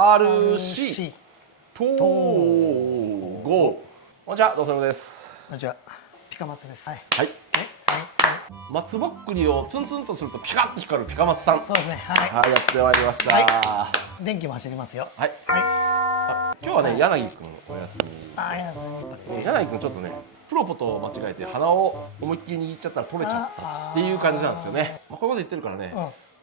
RC 統合。こんにちは、どうもです。こんにちは、ピカマツです。はい。はい。松ぼっくりをツンツンとするとピカッと光るピカマツさん。そうですね。はい。はい、やってまいりました。はい。電気も走りますよ。はい。は今日はね、柳くんお休み。い。柳くんちょっとね、プロポと間違えて鼻を思いっきり握っちゃったら取れちゃったっていう感じなんですよね。こういうこと言ってるからね。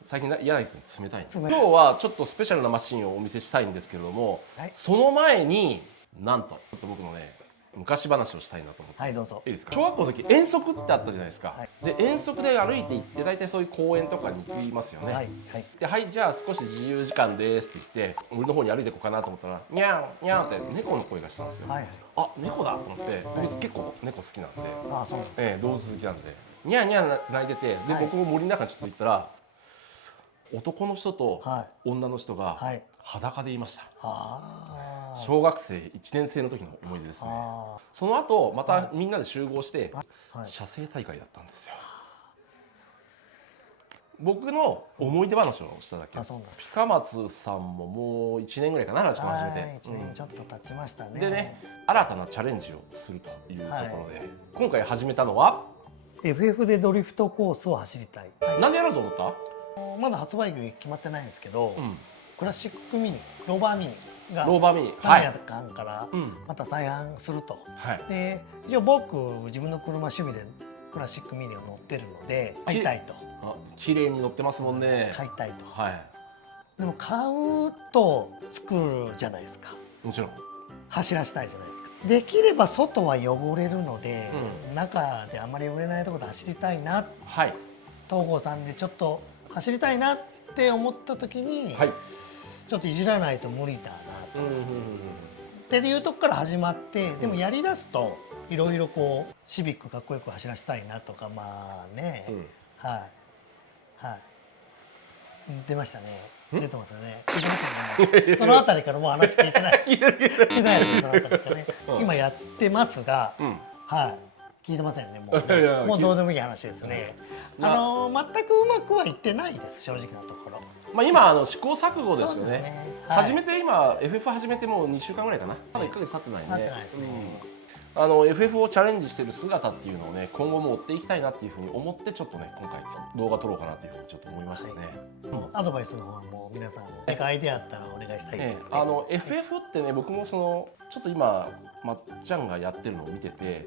最近柳くん冷たいんです。今日はちょっとスペシャルなマシンをお見せしたいんですけれども、その前になんとちょっと僕のね昔話をしたいなと思って。はい、どうぞ。いいですか。小学校の時遠足ってあったじゃないですか。で遠足で歩いて行って大体そういう公園とかに行きますよね。で、はいじゃあ少し自由時間ですって言って森の方に歩いていこうかなと思ったらニャンニャンって猫の声がしたんですよ。あ、猫だと思って僕結構猫好きなんで、動物好きなんでニャンニャン鳴いてて、で僕も森の中にちょっと行ったら男の人と女の人が裸でいました。小学生1年生の時の思い出ですね。その後またみんなで集合して写生大会だったんですよ。僕の思い出話をしただけです。ピカマツさんももう1年ぐらいかな、ラジコン始めて。1年ちょっと経ちましたね。でね、新たなチャレンジをするというところで今回始めたのは FF でドリフトコースを走りたい。なんでやろうと思った？まだ発売日決まってないんですけど、クラシックミニ、ローバーミニがタミヤさんからまた再販すると。で、一応僕自分の車趣味でクラシックミニを乗ってるので買いたいと。綺麗に乗ってますもんね。買いたいと。でも買うと作るじゃないですか。もちろん。走らせたいじゃないですか。できれば外は汚れるので、中であまり売れないところで走りたいな。東郷さんでちょっと走りたいなって思った時に、ちょっといじらないと無理だなと。っていうとこから始まって、でもやりだすといろいろこうシビックかっこよく走らせたいなとか、まあね、出ましたね。出てますよね。聞いてますよね。そのあたりからもう話聞いてない。聞いてないです。そのあたりからね。今やってますが、聞いてませんね。もうどうでもいい話ですね。全くうまくはいってないです。正直なところ。まあ今試行錯誤ですよね。初めて今 FF 始めてもう2週間ぐらいかな。まだ1ヶ月経ってないね。経ってないですね。FF をチャレンジしてる姿っていうのをね今後も追っていきたいなっていうふうに思ってちょっとね今回動画撮ろうかなっていうふうにちょっと思いましたね。アドバイスの方はもう皆さん何かアイデアあったらお願いしたいですね。FF ってね僕もちょっと今まっちゃんがやってるのを見てて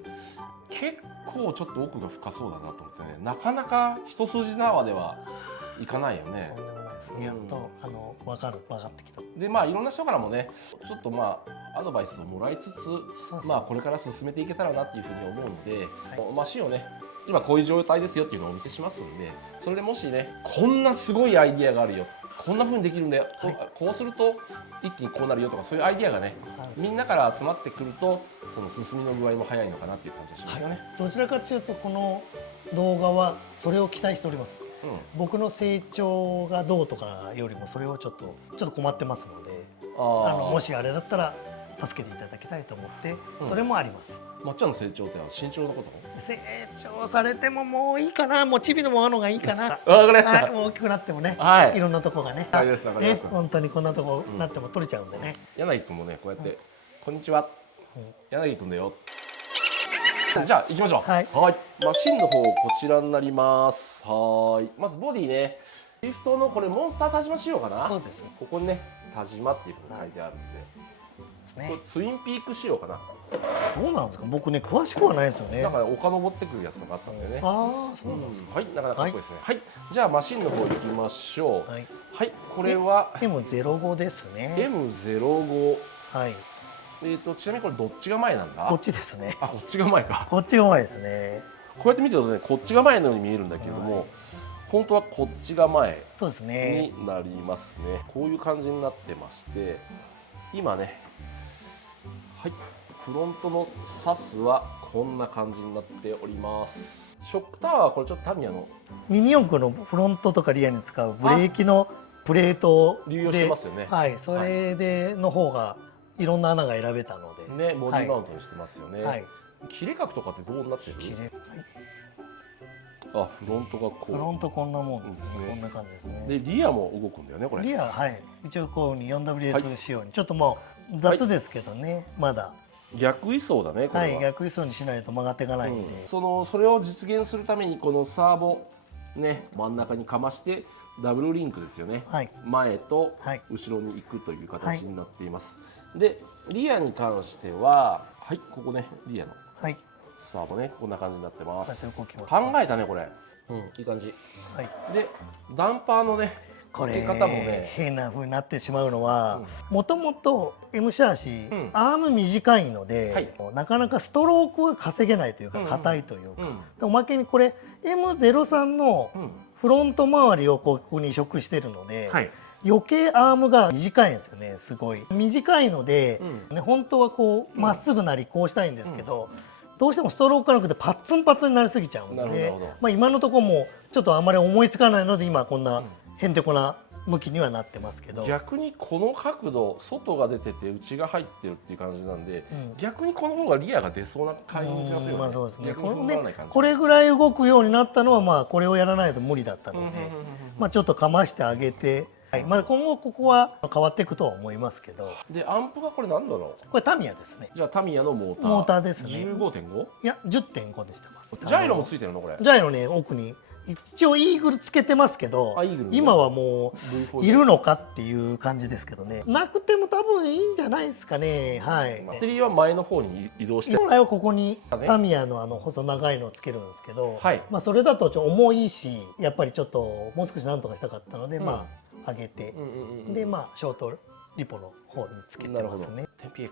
結構ちょっと奥が深そうだなと思ってね、なかなか一筋縄ではいかないよね。とんでもないですね。やっと分かってきた。でまあいろんな人からもねちょっとまあアドバイスをもらいつつまあこれから進めていけたらなっていうふうに思うんで、マシンをね今こういう状態ですよっていうのをお見せしますんで、それでもしねこんなすごいアイディアがあるよ、こんなふうにできるんだよ、こうすると一気にこうなるよとかそういうアイディアがねみんなから集まってくるとその進みの具合も早いのかなっていう感じがしますよね。どちらかというとこの動画はそれを期待しております。僕の成長がどうとかよりもそれをちょっと困ってますので、もしあれだったら助けていただきたいと思ってそれもあります。まっちゃんの成長って身長のこと？成長されてももういいかな、もうチビのものがいいかな。わかりました。大きくなってもね、いろんなとこがね、本当にこんなとこなっても取れちゃうんでね。柳くんもねこうやってこんにちは、柳くんだよ。じゃあ行きましょう。はい。マシンの方こちらになります。まずボディね。リフトのこれモンスター田島仕様かな。そうです。ここにね田島っていうふうに書いてあるんで。これツインピーク仕様かな。どうなんですか。僕ね詳しくはないですよね。だから丘登ってくるやつがあったんでね。ああ、そうなんですか。はい、なかなかかっこいいですね。はい。じゃあマシンの方行きましょう。はい。これは M05 ですね。M05。はい。ちなみにこれどっちが前なんだ？こっちですね。あ、こっちが前か。こっちが前ですね。こうやって見てるとね、こっちが前のように見えるんだけれども、本当はこっちが前になりますね。こういう感じになってまして、今ね、フロントのサスはこんな感じになっております。ショックタワーはこれちょっとタミヤのミニ四駆のフロントとかリアに使うブレーキのプレートで流用してますよね。はい、それでの方がいろんな穴が選べたので、ね、ボディマウントにしてますよね。切れ角とかってどうなってる？あ、フロントがこう。フロントこんなもんですね。こんな感じですね。でリアも動くんだよねこれ。リアはい一応こうに 4WS 仕様に、ちょっともう雑ですけどね、まだ逆位相だねこれは。はい、逆位相にしないと曲がっていかないんで、それを実現するためにこのサーボね真ん中にかましてダブルリンクですよね、はい、前と後ろに行くという形になっています、でリアに関してははいここねリアのサーボねこんな感じになってます。考えたねこれ、いい感じ、はい、でダンパーのね付け方もね変な風になってしまうのはもともと M シャーシ、アーム短いので、なかなかストロークが稼げないというか硬いというか、おまけにこれ M03 のフロント周りをここに移植してるので、余計アームが短いんですよね。すごい短いので、本当はこうまっすぐなりこうしたいんですけど、どうしてもストロークがなくてパッツンパツンになりすぎちゃうので、今のところもちょっとあんまり思いつかないので今こんなへんてこな向きにはなってますけど、逆にこの角度外が出てて内が入ってるっていう感じなんで、逆にこの方がリアが出そうな感じがするよね。まあそうですね。これぐらい動くようになったのはまあこれをやらないと無理だったので、まあちょっとかましてあげて、まあ今後ここは変わっていくとは思いますけど。でアンプがこれなんだろう。これタミヤですね。じゃあタミヤのモーターですね。15.5？いや 10.5 でしてます。ジャイロもついてるのこれ。ジャイロね奥に。一応イーグルつけてますけど、今はもういるのかっていう感じですけどね。なくても多分いいんじゃないですかね。はい。バッテリーは前の方に移動して、本来はここにタミヤの細長いのをつけるんですけど、まあそれだとちょっと重いし、やっぱりちょっともう少しなんとかしたかったので、まあ上げて、でまあショートリポの方につけてますね。1000PX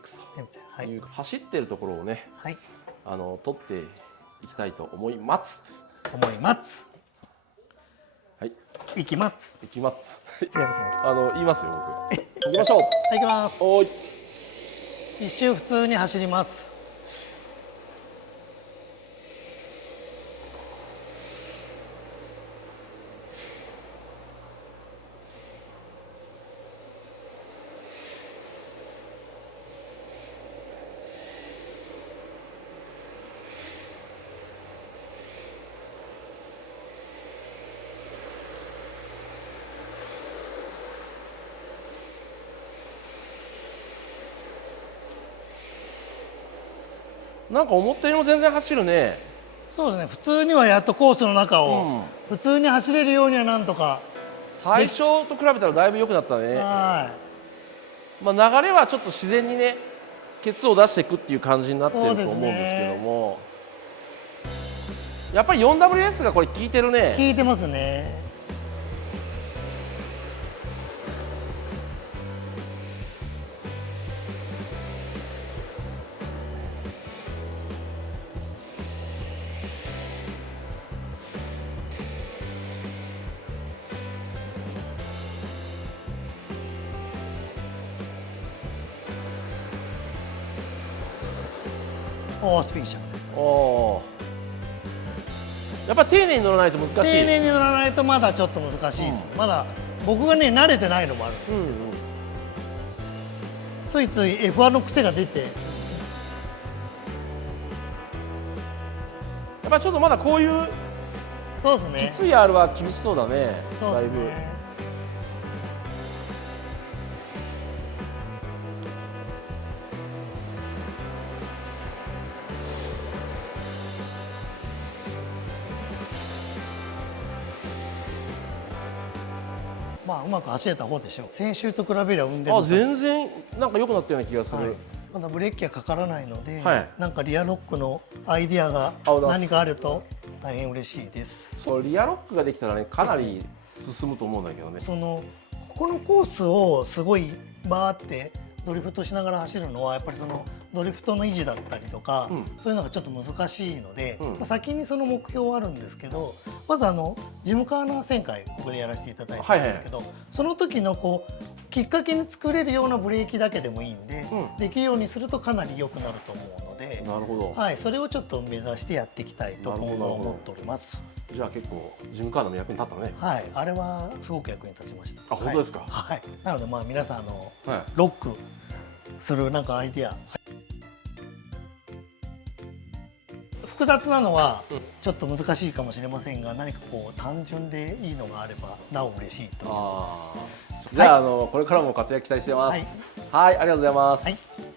という走ってるところをね、撮っていきたいと思います。はい。行きます。行きます。違います。言いますよ僕。行きましょう。行きます。おい。一周普通に走ります。なんか思ったよりも全然走るね。そうですね。普通にはやっとコースの中を普通に走れるようにはなんとか。最初と比べたらだいぶ良くなったね。まあ流れはちょっと自然にねケツを出していくっていう感じになってると思うんですけども、やっぱり 4WS がこれ効いてるね。効いてますね。スピンしちゃう。やっぱ丁寧に乗らないと難しい。丁寧に乗らないとまだちょっと難しいですね。まだ僕がね慣れてないのもあるんですけど、ついつい F1 の癖が出て、やっぱちょっとまだこういうそうですね。きつい R は厳しそうだね。そうですね。まあうまく走れた方でしょう。先週と比べれば運転全然なんか良くなったような気がする。ただブレーキがかからないので、なんかリアロックのアイディアが何かあると大変嬉しいです。そうリアロックができたらねかなり進むと思うんだけどね。このコースをすごいバーってドリフトしながら走るのはやっぱりドリフトの維持だったりとか、そういうのがちょっと難しいので、先にその目標はあるんですけど、まずジムカーナ旋回ここでやらせていただいたんですけど、その時のきっかけに作れるようなブレーキだけでもいいんで、できるようにするとかなり良くなると思うので、なるほど、はい、それをちょっと目指してやっていきたいと今後思っております。じゃあ結構ジムカーナも役に立ったね。はい、あれはすごく役に立ちました。あ、本当ですか。はい、なのでまあ皆さんロックするなんかアイディア、複雑なのはちょっと難しいかもしれませんが、何かこう単純でいいのがあればなお嬉しいと。じゃあ、これからも活躍期待してます。はい、ありがとうございます。